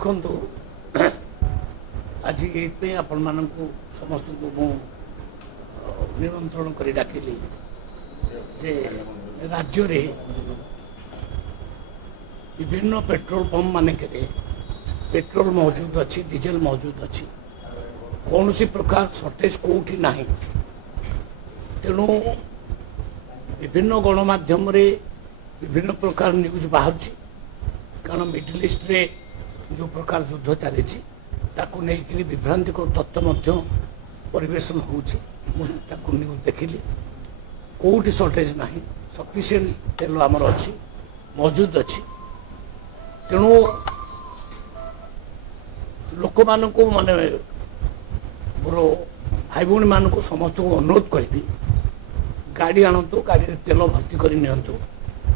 देखु आज ये आपण मानक समस्त को निमंत्रण कर डाकिली जे राज्य रे विभिन्न पेट्रोल पंप मानक पेट्रोल मौजूद अच्छी डीजेल मौजूद अच्छी कौन सी प्रकार सर्टेज कौटी ना तेणु विभिन्न गणमाध्यम विभिन्न प्रकार न्यूज बाहर कारण मिडिल ईस्ट रे जो प्रकार युद्ध चली नहीं विभ्रांतिकर तथ्य परिवेशन हो न्यूज देखिली कौटी सर्टेज ना सफिशिएंट तेल आमर अच्छी मौजूद अच्छी तेणु लोक मान माने मोर भाई भौणी मान समस्त को अनुरोध करी गाड़ी आणतु गाड़ी तेल भर्ती कर नियंतु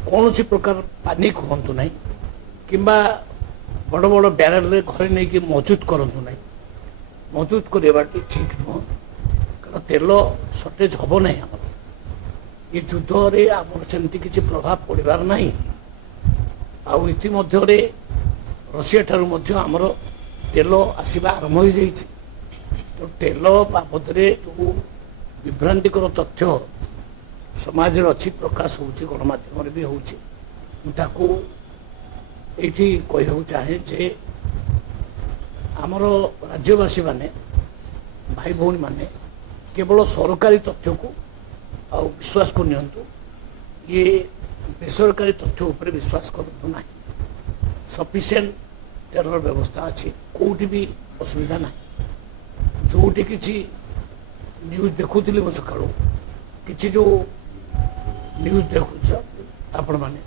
कौन सी प्रकार पानिक हूँ ना कि बड़ बड़ ब्यारेल घरे नहीं कि मौजूद करतु ना मौजूद करवा ठीक नुह कारण तेल सर्टेज हम ना आम ये युद्ध रे आम सेमती किसी प्रभाव पड़ार ना आमध्य रशिया ठारू आमर तेल आसवा आरंभ हो जाइए तो तेल बाबद जो विभ्रांतिकर तथ्य समाज अच्छी प्रकाश हो गणमाध्यम भी हो ये कहू चाहे जे आमर राज्यवासी माने भाई भौणी माने केवल सरकारी तथ्य को आ विश्वास को नियंतु ये बेसरकारी तथ्य उपर विश्वास करूँ ना सफिशिएंट तेलर व्यवस्था अच्छी कौटी भी असुविधा ना जोटी किसी न्यूज देखुली मो सका कि जो न्यूज देखु आपण मैंने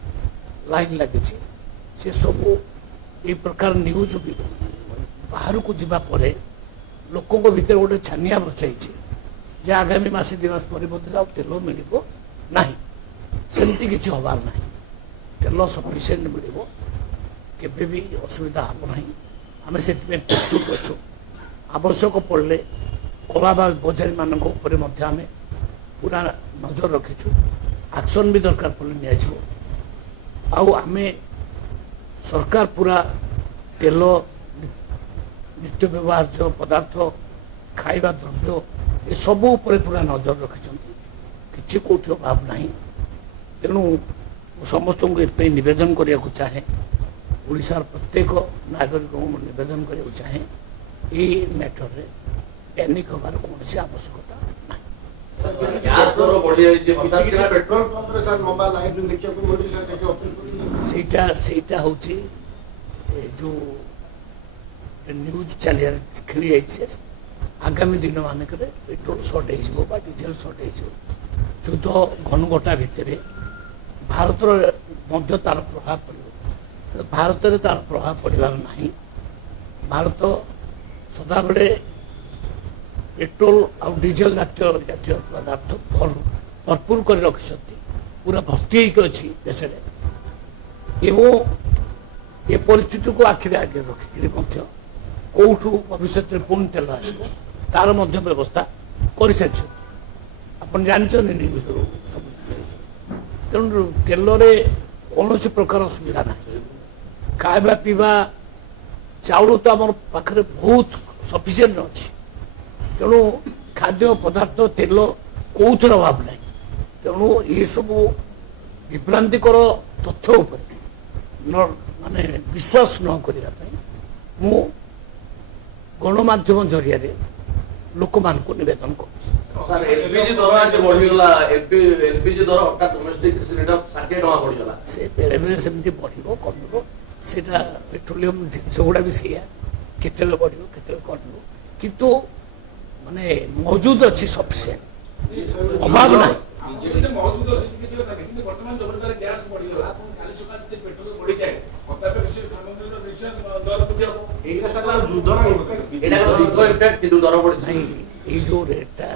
लाइन लगी से सब ये प्रकार न्यूज भी बाहर को जीवा परे लोकों को भीतर गोटे छानिया बचाई जे आगामी मासे दिवस पर तेल मिल ना सेमती किसी हबार ना तेल सफिशिएंट मिल केबे भी असुविधा हम ना आम से प्रस्तुत अच्छु आवश्यक पड़े कला बजारी मान पूरा नजर रखीचु एक्शन भी दरकार पड़े आमे सरकार पूरा तेल नित्य व्यवहार्य पदार्थ खाइबा द्रव्य ये सब उपर पूरा नजर रखिंट कि कौटी अभाव ना तेणु समस्त को ये निवेदन करने चाहे ओडिशार प्रत्येक नागरिक को निवेदन करने चाहे ये मैटर रे पैनिक हबार कौन सी आवश्यकता ना सेटा हूँ जो न्यूज चली खेली जाइए आगामी दिन मानक पेट्रोल सर्टेज हो डीजेल सर्टेज हो युद्ध घनघटा भितर भारत तार प्रभाव पड़े भारत में तार प्रभाव पड़ार ना भारत सदा बेले पेट्रोल आ डीजेल जातीय पदार्थ भरपूर कर रखिंट पूरा भर्ती अच्छी देश एवं ये परिस्थिति को आखिरी आगे रखिक कौटू भविष्य में पुणी तेल आसो तार व्यवस्था कर सारी आप जानते न्यूज सब तेणु तेल कौन प्रकार असुविधा ना खावा पीवा चाउल तो आम पाखे बहुत सफिशिएंट अच्छी तेणु खाद्य पदार्थ तेल कौथर अभाव ना तेणु ये सब विभ्रांतिकर तथ्य उपर माने विश्वास न करने मु गणमाध्यम जरिया लोक मान को निवेदन कर एलपीजी दर आज बढ़ीगला एलपीजी दर हटात डोमेस्टिक सिलेंडर 60 टका बढ़ीगला से बेले बेले सेमती बढ़िबो कमिबो सेटा पेट्रोलियम जिनस गुड़ा भी सेया केतेले बढ़िबो केतेले कमिबो किंतु माने मौजूद अच्छी सफिशिएंट अभाव ना मौजूद अच्छी किसी কথা নাই কিন্তু বর্তমান যে প্রকার গ্যাস বড়িগলা কোন খালি সুকাত যে পেট্রোল বড়ি যায় অত্যাধিক সে সামগ্রীর রিকশন দর বৃদ্ধি হবে এইটা সাথে যুদ্ধ না এটা কোনো যুদ্ধ ইম্প্যাক্ট কিন্তু দর বড়ি নাই এই যে রেটটা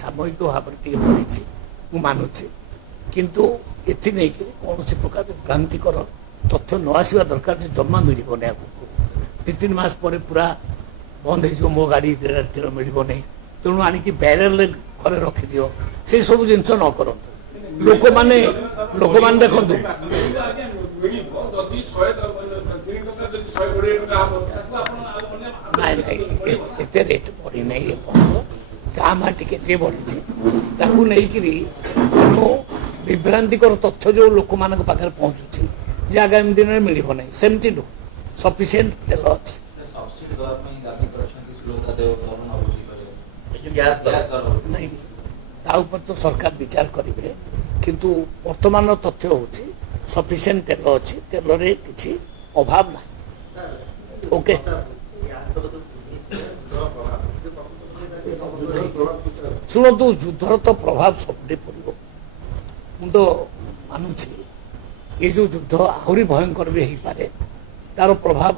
সাময়িক ভাবে টিকে বড়িছি মু মানুছি কিন্তু এতি নাই कि কোনসি প্রকার ভ্রান্তিকর তথ্য ন আসিবা দরকার যে জমা মিলিব না আগକୁ 3 मास पर पूरा बंद हो मो गाड़ी तेल मिल नहीं तेणु आणिकी ब्यारेल घरे रखिद से सब जिन न कर लोक मैंने देखु ମିଳିବ ଯଦି 100 ଟଙ୍କା ହବ ଆପଣ ନାଇଁ ନାଇଁ ଏତେ ରେଟ୍ ବଢ଼ି ନାହିଁ ଏପର୍ଯ୍ୟନ୍ତ କାଁ ମା ଟିକେ ଟିକେ ବଢ଼ିଛି ତାକୁ ନେଇକିରି ତେଣୁ ବିଭ୍ରାନ୍ତିକର ତଥ୍ୟ ଯେଉଁ ଲୋକମାନଙ୍କ ପାଖରେ ପହଞ୍ଚୁଛି ଯେ ଆଗାମୀ ଦିନରେ ମିଳିବ ନାହିଁ ସେମିତି ନୁହଁ ସଫିସିଏଣ୍ଟ ତେଲ ଅଛି ସବସିଡି ଦେବା ପାଇଁ ଦାବି କରିଛନ୍ତି ସୁଲତା ଦେବ ତରୁଣ ବୃଦ୍ଧି କରିବେ ଏ ଯୋଉ ଗ୍ୟାସ୍ ଦର ନାହିଁ ତା ଉପରେ ତ ସରକାର ବିଚାର କରିବେ କିନ୍ତୁ ବର୍ତ୍ତମାନର ତଥ୍ୟ ହେଉଛି ସଫିସିଏଣ୍ଟ ତେଲ ଅଛି ତେଲରେ କିଛି ଅଭାବ ନାହିଁ ଓକେ ଶୁଣନ୍ତୁ ଯୁଦ୍ଧର ତ ପ୍ରଭାବ ସବୁଠି ପଡ଼ିବ ମୁଁ ତ ମାନୁଛି ଏ ଯେଉଁ ଯୁଦ୍ଧ ଆହୁରି ଭୟଙ୍କର ବି ହେଇପାରେ ତାର ପ୍ରଭାବ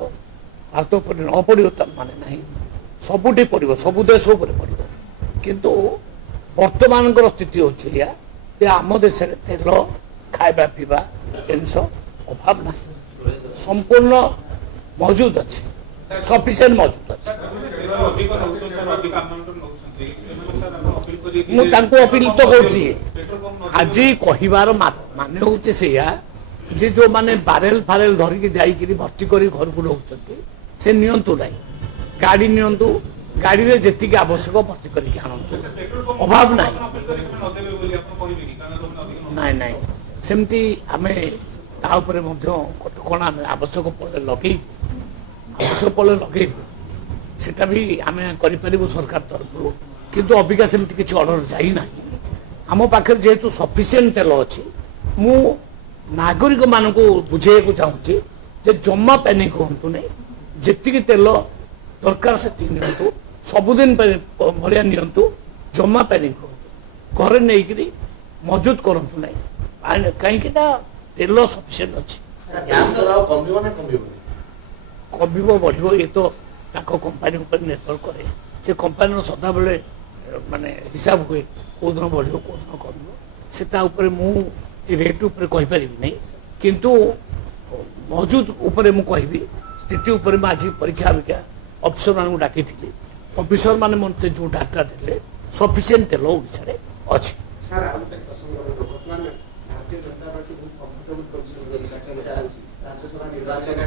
ଭାରତ ଉପରେ ନ ପଡ଼ିବ ତା ମାନେ ନାହିଁ ସବୁଠି ପଡ଼ିବ ସବୁ ଦେଶ ଉପରେ ପଡ଼ିବ କିନ୍ତୁ ବର୍ତ୍ତମାନଙ୍କର ସ୍ଥିତି ହେଉଛି ଏଇଆ ଯେ ଆମ ଦେଶରେ ତେଲ ଖାଇବା ପିଇବା ଜିନିଷ ଅଭାବ ନାହିଁ ସମ୍ପୂର୍ଣ୍ଣ ମହଜୁଦ ଅଛି ସଫିସିଏଣ୍ଟ ମହଜୁଦ ଅଛି ମୁଁ ତାଙ୍କୁ ଅପିଲ ତ କରୁଛି ଆଜି କହିବାର ମାନେ ହେଉଛି ସେଇଆ ଯେ ଯେଉଁମାନେ ବାରେଲ ଫାରେଲ ଧରିକି ଯାଇକିରି ଭର୍ତ୍ତି କରି ଘରକୁ ରହୁଛନ୍ତି ସେ ନିଅନ୍ତୁ ନାହିଁ ଗାଡ଼ି ନିଅନ୍ତୁ ଗାଡ଼ିରେ ଯେତିକି ଆବଶ୍ୟକ ଭର୍ତ୍ତି କରିକି ଆଣନ୍ତୁ ଅଭାବ ନାହିଁ ନାଇଁ ନାଇଁ ସେମିତି ଆମେ ତା ଉପରେ ମଧ୍ୟ କଟକଣା ଆମେ ଆବଶ୍ୟକ ପଡ଼ିଲେ ଲଗେଇବୁ ସେଟା ବି ଆମେ କରିପାରିବୁ ସରକାର ତରଫରୁ କିନ୍ତୁ ଅବିକା ସେମିତି କିଛି ଅର୍ଡର ଯାଇନାହିଁ ଆମ ପାଖରେ ଯେହେତୁ ସଫିସିଏଣ୍ଟ ତେଲ ଅଛି ମୁଁ ନାଗରିକମାନଙ୍କୁ ବୁଝେଇବାକୁ ଚାହୁଁଛି ଯେ ଜମା ପ୍ୟାନିକ୍ ହୁଅନ୍ତୁ ନାହିଁ ଯେତିକି ତେଲ ଦରକାର ସେତିକି ନିଅନ୍ତୁ ସବୁଦିନ ଭଳିଆ ନିଅନ୍ତୁ ଜମା ପ୍ୟାନିକ୍ ହୁଅନ୍ତୁ ଘରେ ନେଇକିରି ମଜୁଦ କରନ୍ତୁ ନାହିଁ କାହିଁକି ନା ତେଲ ସଫିସିଏଣ୍ଟ ଅଛି ଗ୍ୟାସ୍ ଦର ଆଉ କମିବ ନା କମିବନି କମିବ ବଢ଼ିବ ଏ ତ ତାଙ୍କ କମ୍ପାନୀ ଉପରେ ନିର୍ଭର କରେ ସେ କମ୍ପାନୀର ସଦାବେଳେ ମାନେ ହିସାବ ହୁଏ କେଉଁଦିନ ବଢ଼ିବ କେଉଁଦିନ କମିବ ସେ ତା ଉପରେ ମୁଁ ଏ ରେଟ୍ ଉପରେ କହିପାରିବି ନାହିଁ କିନ୍ତୁ ମହଜୁଦ ଉପରେ ମୁଁ କହିବି ସ୍ଥିତି ଉପରେ ମୁଁ ଆଜି ପରୀକ୍ଷା ଅପେକ୍ଷା ଅଫିସରମାନଙ୍କୁ ଡାକିଥିଲି ଅଫିସରମାନେ ମୋତେ ଯେଉଁ ଡାଟା ଦେଲେ ସଫିସିଏଣ୍ଟ ତେଲ ଓଡ଼ିଶାରେ ଅଛି ସାର୍ ଆଉ ଗୋଟେ ପ୍ରସଙ୍ଗ ବର୍ତ୍ତମାନ ଭାରତୀୟ ଜନତା ପାର୍ଟି ବହୁତ କମ୍ଫର୍ଟେବଲ ପୋଜିସନ ରାଜ୍ୟସଭା ନିର୍ବାଚନ